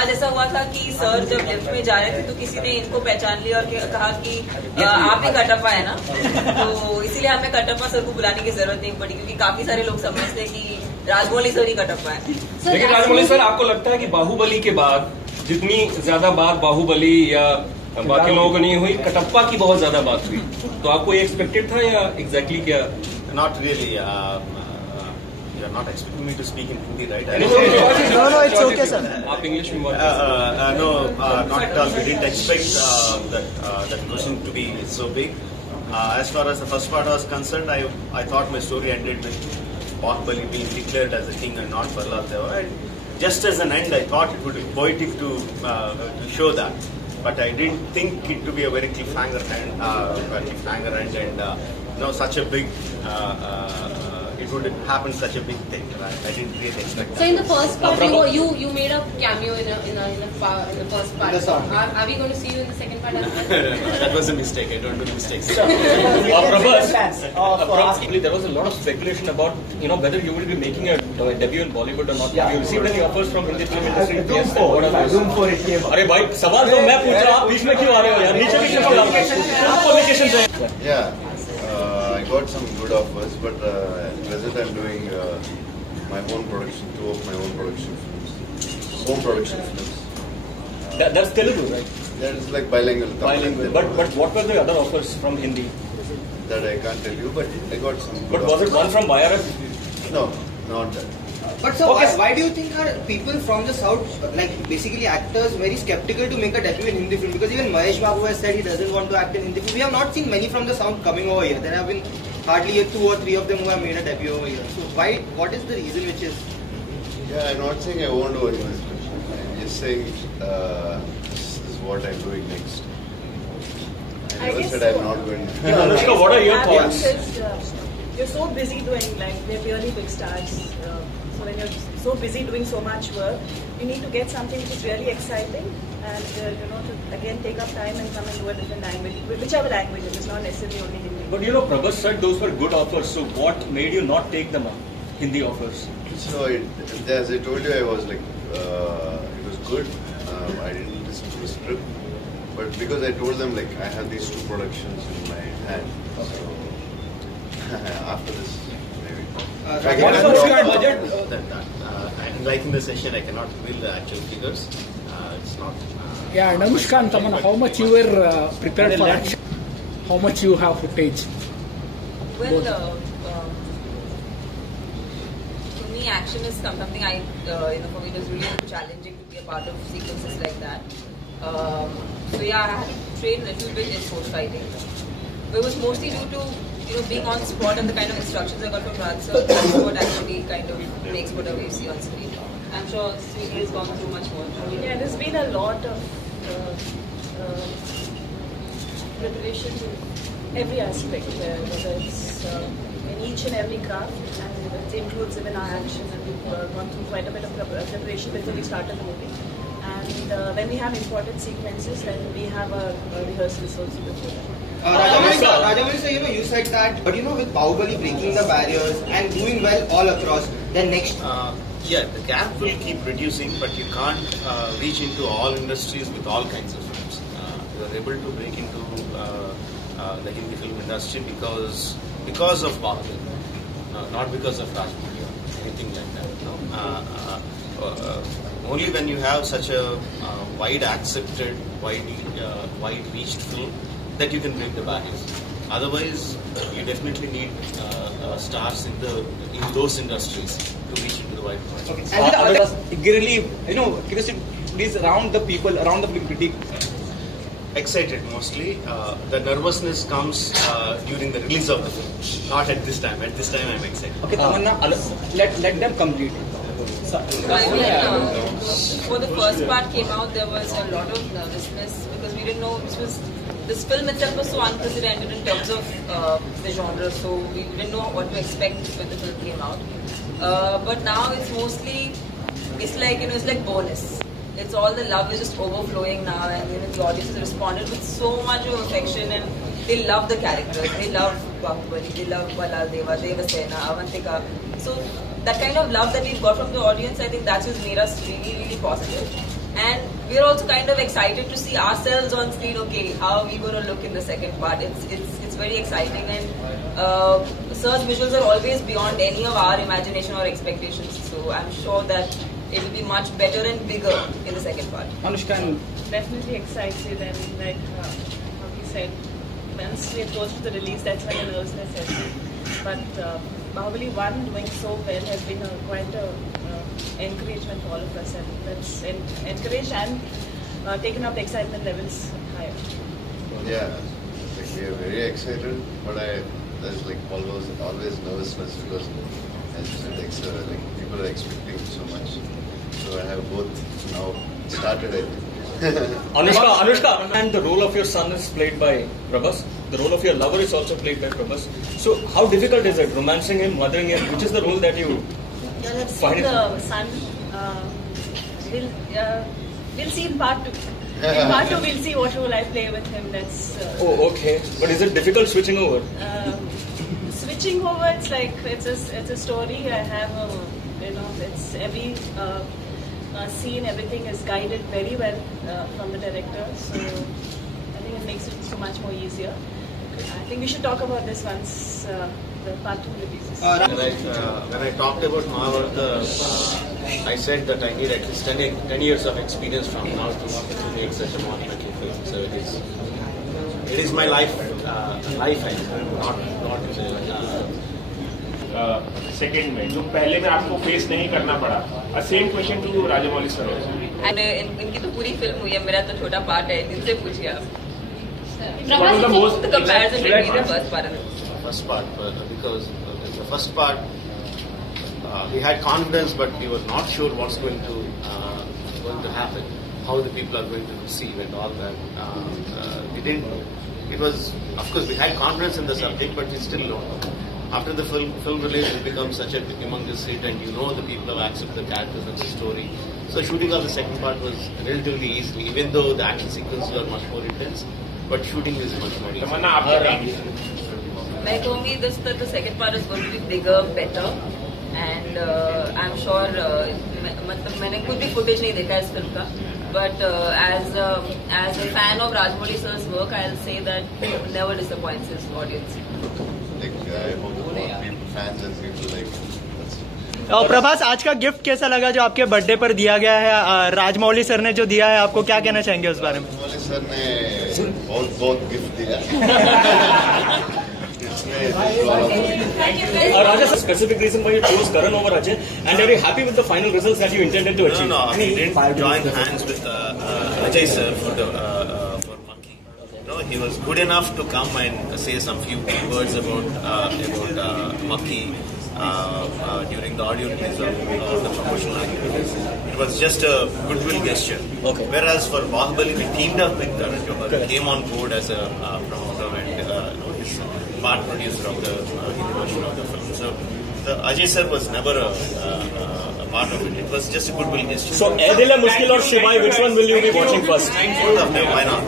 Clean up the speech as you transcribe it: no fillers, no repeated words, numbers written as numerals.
आज ऐसा हुआ था कि सर जब लिफ्ट में जा रहे थे तो किसी ने इनको पहचान लिया और कहा कि आप ही कटप्पा है ना, तो इसीलिए हमें कटप्पा सर को बुलाने की जरूरत नहीं पड़ी क्योंकि काफी सारे लोग समझते हैं कि राजमौली सर ही कटप्पा है। लेकिन राजमौली सर, आपको लगता है कि बाहुबली के बाद जितनी ज्यादा बात बाहुबली या बाकी लोगों को नहीं हुई, कटप्पा की बहुत ज्यादा बात हुई, तो आपको ये एक्सपेक्टेड था या एग्जैक्टली क्या? Not really. You are not expecting me to speak in Hindi, right? No, it's okay, sir. आप इंग्लिश में बात No, not at all. We didn't expect that question to be so big. As far as the first part was concerned, I thought my story ended with Bahubali being declared as a king and not Prahlad Deva. And just as an end, I thought it would be poetic to show that. But I didn't think it to be a very cliffhanger end, and such a big. It would happen such a big thing. Right? I didn't really expect that. So in the first part, you made a cameo in the first part. Are we going to see you in the second part as well? That was a mistake. I don't do mistakes. Probably there was a lot of speculation about whether you will be making a debut in Bollywood or not. Yeah. Have you received any offers from Hindi film industry? Yes. Room for it came. अरे भाई सवाल तो मैं पूछ रहा हूँ, बीच में क्यों आ रहे हो यार? नीचे भी क्यों कम्युनिकेशन है? Yeah, I got some good offers, but at present I'm doing my own production, 2 of my own production films, home production films. That's Telugu, right? That is like bilingual. Bilingual. But what were the other offers from Hindi? That I can't tell you, but I got some good But was it one from YRF? No, not that. But sir, why do you think are people from the south, like basically actors, very skeptical to make a debut in Hindi film? Because even Mahesh Babu has said he doesn't want to act in Hindi film. We have not seen many from the south coming over here. There have been hardly 2 or 3 of them who have made a debut over here. So why? What is the reason which is? Yeah, I'm not saying I won't do it in this film. I'm just saying this is what I'm doing next. I never said I'm not going to. Yeah, Anushka, what are your thoughts? You're so busy doing, like, they're really big stars. So when you're so busy doing so much work, you need to get something which is really exciting and, to again take up time and come and do a different language, whichever language it is, not necessarily only Hindi. But Prabhas said those were good offers, so what made you not take them up, Hindi offers? So, as I told you, I was like, it was good. I didn't listen to the script. But because I told them, like, I have these 2 productions in my hand. So, after this, maybe. What is the budget? Like in the session, I cannot reveal the actual figures. It's not. Yeah, Anushka and Tamanna, how much you were prepared for action? How much you have footage? Well, to me, action is something for me it was really challenging to be a part of sequences like that. So yeah, I had to train a little bit in sword fighting. But it was mostly due to being on spot and the kind of instructions I got from Raj sir. That's what actually kind of makes whatever you see on screen. I'm sure Sweetie has gone through much more. Yeah, there's been a lot of preparation to every aspect, whether it's in each and every craft, and it includes even our action, and we've gone through quite a bit of preparation before we started the movie. And when we have important sequences, then we have a rehearsals also before that. Rajamouli sir, you said that, but with Bahubali breaking the barriers and doing well all across, then next. Yeah, the gap will keep reducing, but you can't reach into all industries with all kinds of films. You are able to break into the Hindi film industry because of Bahubali, not because of Rajmouli or anything like that. Only when you have such a wide accepted, wide reached film that you can break the barriers. Otherwise, you definitely need stars in those industries to reach into the wide market. Okay. And really, curiosity, please, around the people, around the film critique. Excited mostly. The nervousness comes during the release of the film, not at this time. At this time, I'm excited. Okay, Tamanna, let them complete. Before the first part came out, there was a lot of nervousness because we didn't know this film itself was so unprecedented in terms of the genre, so we didn't know what to expect when the film came out. But now it's mostly, it's like bonus. It's all the love is just overflowing now, and the audience has responded with so much of affection, and they love the characters. They love Bahubali, they love Prahlad Deva, Devasena, Avantika. So that kind of love that we've got from the audience, I think that's just made us really, really positive. And we're also kind of excited to see ourselves on screen. Okay, how are we going to look in the second part? It's very exciting, and Sir's visuals are always beyond any of our imagination or expectations. So I'm sure that it will be much better and bigger in the second part. Anushka and Definitely excited, and like how he said, once we are close to the release, that's when the nervousness sets in. But Bahubali 1 doing so well has been quite a encouragement for all of us, and that's encouraged and taken up the excitement levels higher. Yeah, like we are very excited, but there's like always nervousness because as you said, like people are expecting so much. So I have both now started, I think. Anushka, and the role of your son is played by Prabhas. The role of your lover is also played by Prabhas. So how difficult is it, romancing him, mothering him? Which is the role that you You'll have find seen it? the son. We'll see in part 2. In part 2, we'll see what role I play with him. That's. Oh, okay. But is it difficult switching over? Switching over, it's like it's a story. I have it's every scene, everything is guided very well from the director. So I think it makes it so much more easier. I think we should talk about this once the part 2 releases. When I talked about Mahabharata, I said that I need at least 10 years of experience from now to make such a monumental film. So it is my life, I think, not second में जो पहले में आपको face नहीं करना पड़ा same question to Rajamouli sir and इनकी तो पूरी फिल्म हुई है, मेरा तो छोटा पार्ट है, इनसे पूछिए आप. What was the most The comparison between the first part and first part, because the first part we had confidence, but we were not sure what's going to happen, how the people are going to receive and all that. We didn't. It was, of course, we had confidence in the subject, but we still don't. After the film release, it becomes such a humongous hit, and you know the people have accepted the characters and the story. So shooting of the second part was relatively easy, even though the action sequences were much more intense. But shooting is much more easy. मैं कहूँगी the second part is going to be bigger, better, and I'm sure मतलब मैंने कुछ भी footage नहीं देखा इस film का, but as a fan of Rajamouli sir's work, I'll say that it never disappoints his audience. Like I hope people, fans and people like. और प्रभास, आज का गिफ्ट कैसा लगा जो आपके बर्थडे पर दिया गया है? राजमौली सर ने जो दिया है, आपको क्या कहना चाहेंगे उस बारे में? राजमौली सर ने बहुत गिफ्ट दिया. Raja, specific reason why you chose Karan over Ajay, and are you happy with the final results that you intended to achieve? No, he didn't join hands with Ajay sir for Monkey. No, he was good enough to come and say some few words about Monkey during the audio release of the promotional activities. It was just a goodwill gesture. Okay. Whereas for Bahubali, we teamed up with Karan Johar. He came on board as a promoter and his part producer of the Hindi version of the film. So the Ajay sir was never a part of it. It was just a goodwill gesture. So, Ae Dil Hai Mushkil or Shivai, which one will you be watching first? Both of them, why not?